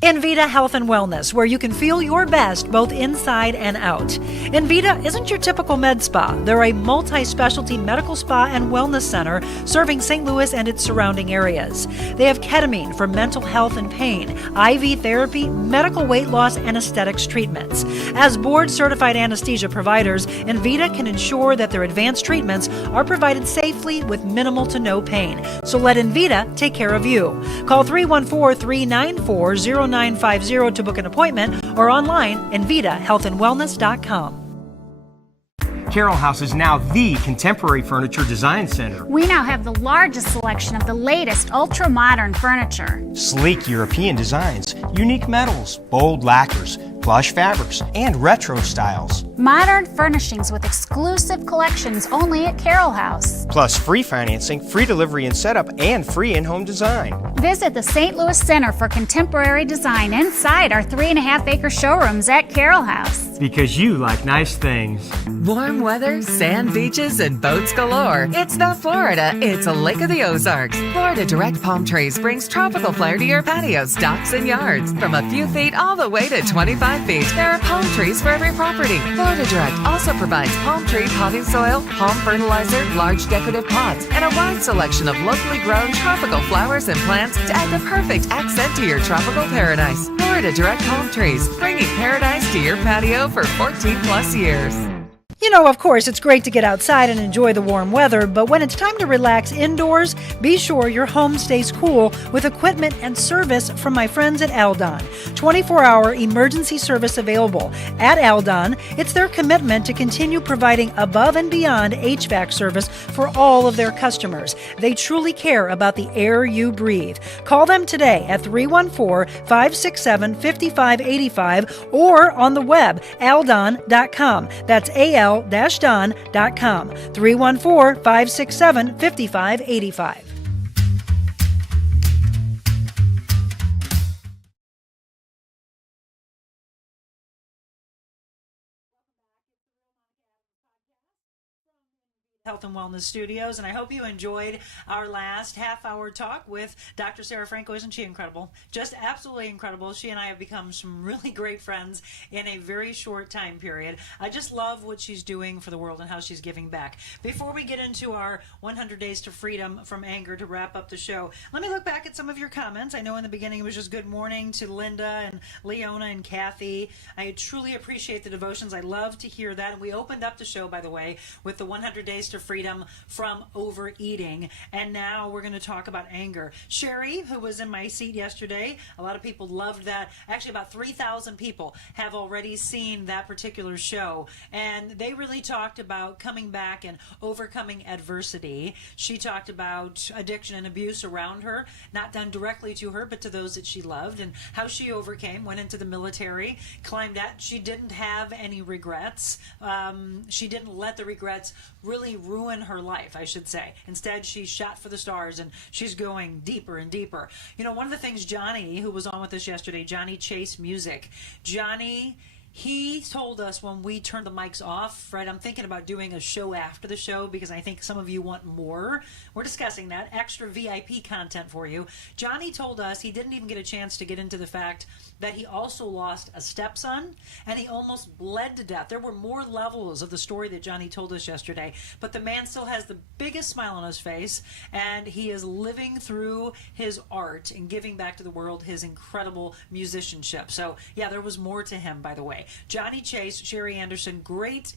Invita Health and Wellness, where you can feel your best both inside and out. Invita isn't your typical med spa. They're a multi-specialty medical spa and wellness center serving St. Louis and its surrounding areas. They have ketamine for mental health and pain, IV therapy, medical weight loss, and aesthetics treatments. As board-certified anesthesia providers, Invita can ensure that their advanced treatments are provided safely with minimal to no pain. So let Invita take care of you. Call 314-394-0950 to book an appointment or online InvitaHealthAndWellness.com. Carroll House is now the contemporary furniture design center. We now have the largest selection of the latest ultra-modern furniture. Sleek European designs, unique metals, bold lacquers, plush fabrics, and retro styles. Modern furnishings with exclusive collections only at Carroll House. Plus free financing, free delivery and setup, and free in-home design. Visit the St. Louis Center for Contemporary Design inside our 3.5-acre showrooms at Carroll House. Because you like nice things. Warm weather, sand beaches, and boats galore. It's the Florida. It's a Lake of the Ozarks. Florida Direct Palm Trees brings tropical flair to your patios, docks, and yards. From a few feet all the way to 25 feet, there are palm trees for every property. Florida Direct also provides palm tree potting soil, palm fertilizer, large decorative pots, and a wide selection of locally grown tropical flowers and plants to add the perfect accent to your tropical paradise. Florida Direct Palm Trees, bringing paradise to your patio for 14 plus years. You know, of course, it's great to get outside and enjoy the warm weather, but when it's time to relax indoors, be sure your home stays cool with equipment and service from my friends at Aldon. 24-hour emergency service available. At Aldon, it's their commitment to continue providing above and beyond HVAC service for all of their customers. They truly care about the air you breathe. Call them today at 314-567-5585 or on the web, aldon.com. That's al-don.com, 314-567-5585. Health and Wellness Studios, and I hope you enjoyed our last half-hour talk with Dr. Sara Franco. Isn't she incredible? Just absolutely incredible. She and I have become some really great friends in a very short time period. I just love what she's doing for the world and how she's giving back. Before we get into our 100 Days to Freedom from Anger to wrap up the show, let me look back at some of your comments. I know in the beginning it was just good morning to Linda and Leona and Kathy. I truly appreciate the devotions. I love to hear that. And we opened up the show, by the way, with the 100 Days to freedom from overeating. And now we're going to talk about anger. Sherry, who was in my seat yesterday, a lot of people loved that. Actually, about 3,000 people have already seen that particular show. And they really talked about coming back and overcoming adversity. She talked about addiction and abuse around her, not done directly to her, but to those that she loved, and how she overcame, went into the military, climbed out. She didn't have any regrets. She didn't let the regrets really ruin her life, I should say. Instead, she shot for the stars, and she's going deeper and deeper. You know, one of the things Johnny, who was on with us yesterday, Johnny Chase Music, Johnny, he told us when we turned the mics off, Fred, I'm thinking about doing a show after the show because I think some of you want more. We're discussing that, extra VIP content for you. Johnny told us he didn't even get a chance to get into the fact that he also lost a stepson and he almost bled to death. There were more levels of the story that Johnny told us yesterday, but the man still has the biggest smile on his face, and he is living through his art and giving back to the world his incredible musicianship. So yeah, there was more to him, by the way. Johnny Chase, Sherry Anderson, great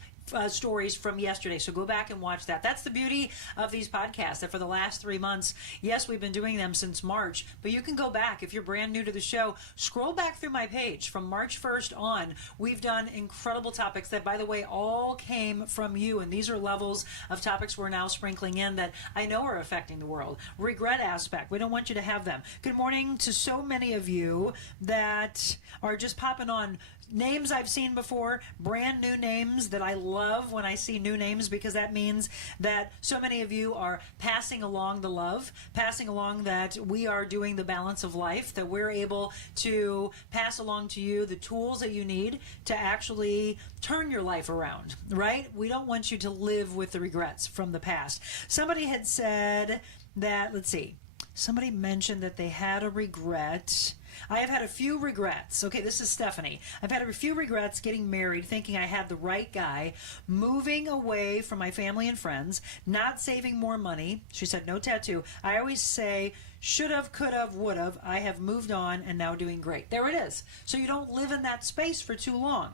stories from yesterday, so go back and watch that. That's the beauty of these podcasts, that for the last 3 months, yes, we've been doing them since March, but you can go back. If you're brand new to the show, scroll back through my page. From March 1st on, we've done incredible topics that, by the way, all came from you, and these are levels of topics we're now sprinkling in that I know are affecting the world. Regret aspect, we don't want you to have them. Good morning to so many of you that are just popping on. Names I've seen before, brand new names that I love when I see new names, because that means that so many of you are passing along the love, passing along that we are doing the balance of life, that we're able to pass along to you the tools that you need to actually turn your life around, right? We don't want you to live with the regrets from the past. Somebody had said that, let's see, somebody mentioned that they had a regret. I have had a few regrets. Okay, this is Stephanie. I've had a few regrets getting married, thinking I had the right guy, moving away from my family and friends, not saving more money. She said, no tattoo. I always say, should have, could have, would have. I have moved on and now doing great. There it is. So you don't live in that space for too long.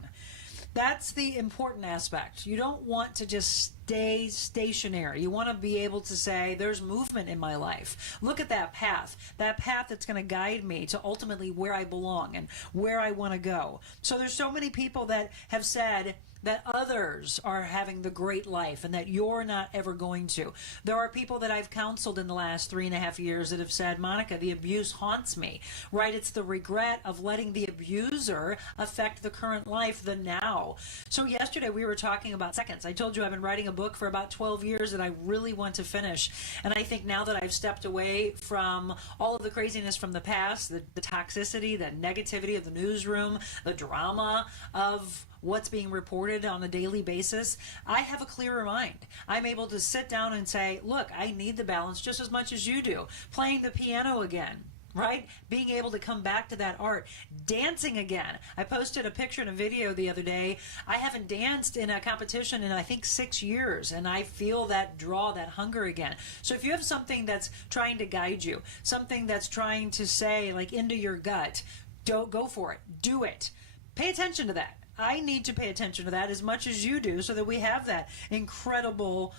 That's the important aspect. You don't want to just stay stationary. You want to be able to say, there's movement in my life. Look at that path that's going to guide me to ultimately where I belong and where I want to go. So there's so many people that have said that others are having the great life and that you're not ever going to. There are people that I've counseled in the last 3.5 years that have said, Monica, the abuse haunts me, right? It's the regret of letting the abuser affect the current life, the now. So yesterday we were talking about seconds. I told you I've been writing a book for about 12 years that I really want to finish. And I think now that I've stepped away from all of the craziness from the past, the toxicity, the negativity of the newsroom, the drama of what's being reported on a daily basis, I have a clearer mind. I'm able to sit down and say, look, I need the balance just as much as you do. Playing the piano again, right? Being able to come back to that art. Dancing again. I posted a picture and a video the other day. I haven't danced in a competition in, I think, 6 years, and I feel that draw, that hunger again. So if you have something that's trying to guide you, something that's trying to say, like, into your gut, don't go for it. Do it. Pay attention to that. I need to pay attention to that as much as you do, so that we have that incredible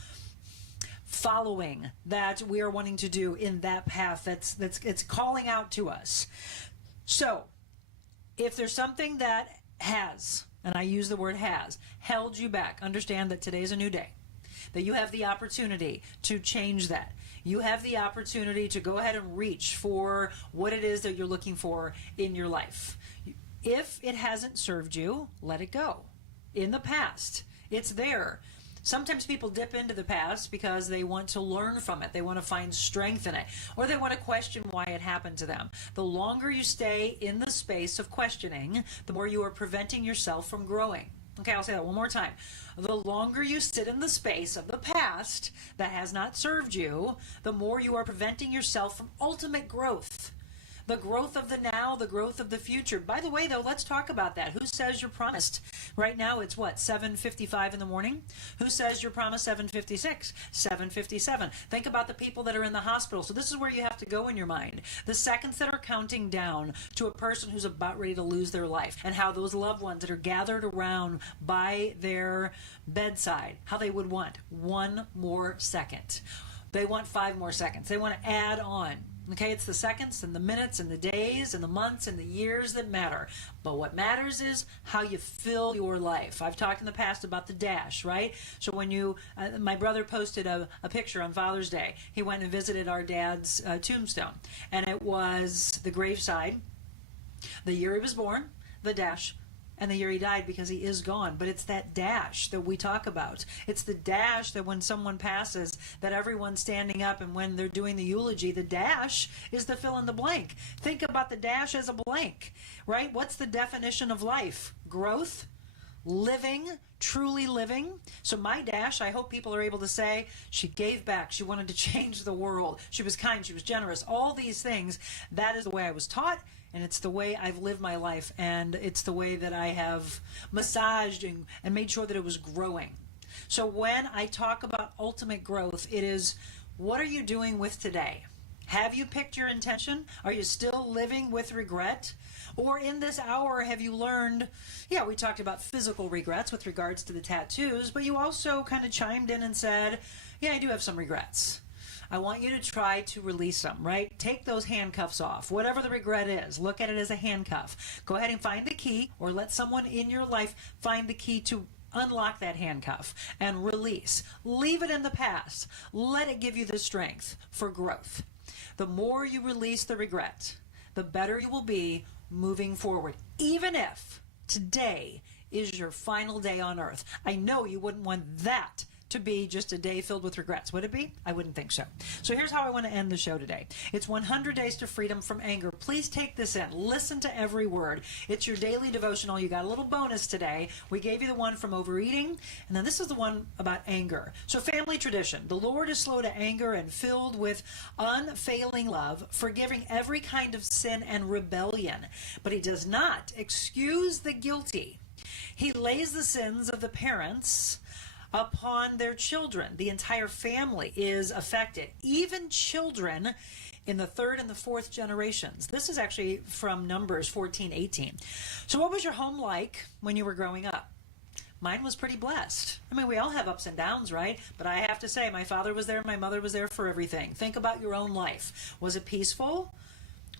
following that we are wanting to do in that path that's it's calling out to us. So if there's something that has, and I use the word has, held you back, understand that today's a new day, that you have the opportunity to change that. You have the opportunity to go ahead and reach for what it is that you're looking for in your life. If it hasn't served you, let it go. In the past, it's there. Sometimes people dip into the past because they want to learn from it. They want to find strength in it, or they want to question why it happened to them. The longer you stay in the space of questioning, the more you are preventing yourself from growing. Okay, I'll say that one more time. The longer you sit in the space of the past that has not served you, the more you are preventing yourself from ultimate growth. the growth of the now, the growth of the future. By the way, though, let's talk about that. Who says you're promised? Right now, it's what, 7:55 in the morning? Who says you're promised 7:56, 7:57? Think about the people that are in the hospital. So this is where you have to go in your mind. The seconds that are counting down to a person who's about ready to lose their life, and how those loved ones that are gathered around by their bedside, how they would want one more second. They want 5 more seconds. They want to add on. Okay, it's the seconds and the minutes and the days and the months and the years that matter. But what matters is how you fill your life. I've talked in the past about the dash, right? So when you, my brother posted a picture on Father's Day. He went and visited our dad's tombstone. And it was the graveside, the year he was born, the dash, and the year he died, because he is gone. But it's that dash that we talk about. It's the dash that when someone passes, that everyone's standing up, and when they're doing the eulogy, the dash is the fill in the blank. Think about the dash as a blank, right? What's the definition of life? Growth, living, truly living. So my dash, I hope people are able to say, she gave back, she wanted to change the world, she was kind, she was generous, all these things. That is the way I was taught, and it's the way I've lived my life, and it's the way that I have massaged and made sure that it was growing. So when I talk about ultimate growth, it is, what are you doing with today? Have you picked your intention? Are you still living with regret? Or in this hour, have you learned, yeah, we talked about physical regrets with regards to the tattoos, but you also kind of chimed in and said, yeah, I do have some regrets. I want you to try to release them, right? Take those handcuffs off. Whatever the regret is, look at it as a handcuff. Go ahead and find the key, or let someone in your life find the key to unlock that handcuff and release. Leave it in the past. Let it give you the strength for growth. The more you release the regret, the better you will be moving forward, even if today is your final day on earth. I know you wouldn't want that to be just a day filled with regrets. Would it be? I wouldn't think so. So here's how I want to end the show today. It's 100 Days to Freedom from Anger. Please take this in. Listen to every word. It's your daily devotional. You got a little bonus today. We gave you the one from overeating, and then this is the one about anger. So family tradition. The Lord is slow to anger and filled with unfailing love, forgiving every kind of sin and rebellion. But he does not excuse the guilty. He lays the sins of the parents upon their children. The entire family is affected, even children in the 3rd and the 4th generations. This is actually from Numbers 14:18. So what was your home like when you were growing up? Mine was pretty blessed. I mean, we all have ups and downs, right? But I have to say, my father was there, my mother was there for everything. Think about your own life. Was it peaceful?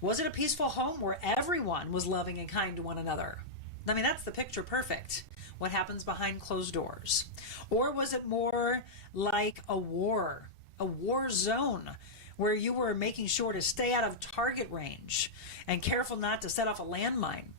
Was it a peaceful home where everyone was loving and kind to one another? I mean, that's the picture perfect. What happens behind closed doors? Or was it more like a war zone, where you were making sure to stay out of target range and careful not to set off a landmine?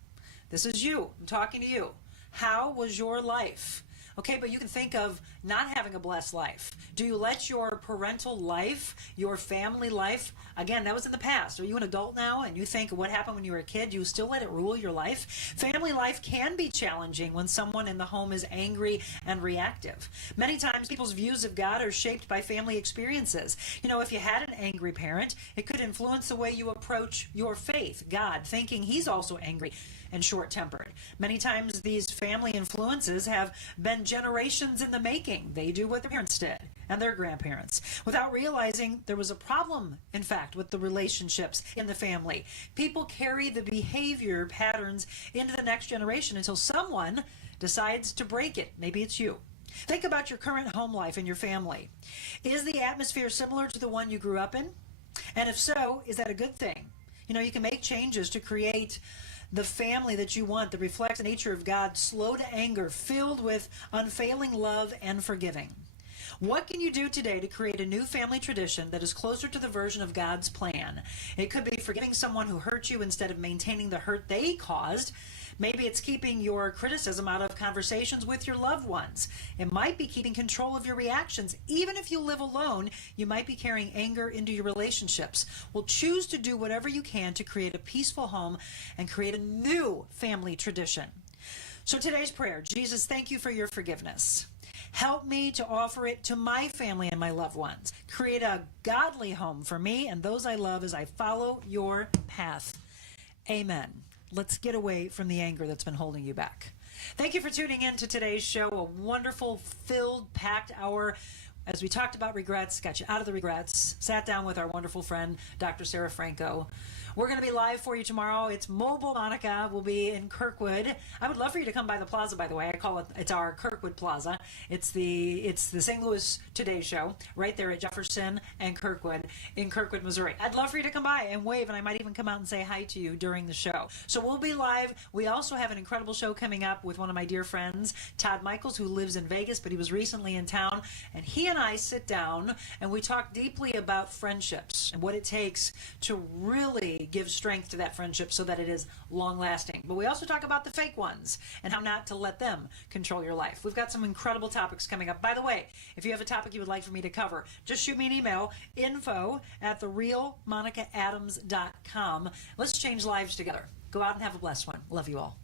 This is you. I'm talking to you. How was your life? Okay, but you can think of not having a blessed life. Do you let your parental life, your family life, again, that was in the past. Are you an adult now and you think what happened when you were a kid? You still let it rule your life? Family life can be challenging when someone in the home is angry and reactive. Many times people's views of God are shaped by family experiences. You know, if you had an angry parent, it could influence the way you approach your faith, God, thinking he's also angry and short-tempered. Many times these family influences have been generations in the making. They do what their parents did and their grandparents without realizing there was a problem, in fact, with the relationships in the family. People carry the behavior patterns into the next generation until someone decides to break it. Maybe it's you. Think about your current home life and your family. Is the atmosphere similar to the one you grew up in? And if so, is that a good thing? You know, you can make changes to create the family that you want that reflects the nature of God, slow to anger, filled with unfailing love and forgiving. What can you do today to create a new family tradition that is closer to the version of God's plan? It could be forgiving someone who hurt you instead of maintaining the hurt they caused. Maybe it's keeping your criticism out of conversations with your loved ones. It might be keeping control of your reactions. Even if you live alone, you might be carrying anger into your relationships. Well, choose to do whatever you can to create a peaceful home and create a new family tradition. So today's prayer: Jesus, thank you for your forgiveness. Help me to offer it to my family and my loved ones. Create a godly home for me and those I love as I follow your path. Amen. Let's get away from the anger that's been holding you back. Thank you for tuning in to today's show. A wonderful, filled, packed hour. As we talked about regrets, got you out of the regrets, sat down with our wonderful friend, Dr. Sara Franco. We're going to be live for you tomorrow. It's Mobile Monica. We'll be in Kirkwood. I would love for you to come by the plaza, by the way. I call it's our Kirkwood Plaza. It's the St. Louis Today Show right there at Jefferson and Kirkwood in Kirkwood, Missouri. I'd love for you to come by and wave, and I might even come out and say hi to you during the show. So we'll be live. We also have an incredible show coming up with one of my dear friends, Todd Michaels, who lives in Vegas, but he was recently in town. And he and I sit down and we talk deeply about friendships and what it takes to really give strength to that friendship so that it is long-lasting. But we also talk about the fake ones and how not to let them control your life. We've got some incredible topics coming up. By the way, if you have a topic you would like for me to cover, just shoot me an email, info@TheRealMonicaAdams.com. Let's change lives together. Go out and have a blessed one. Love you all.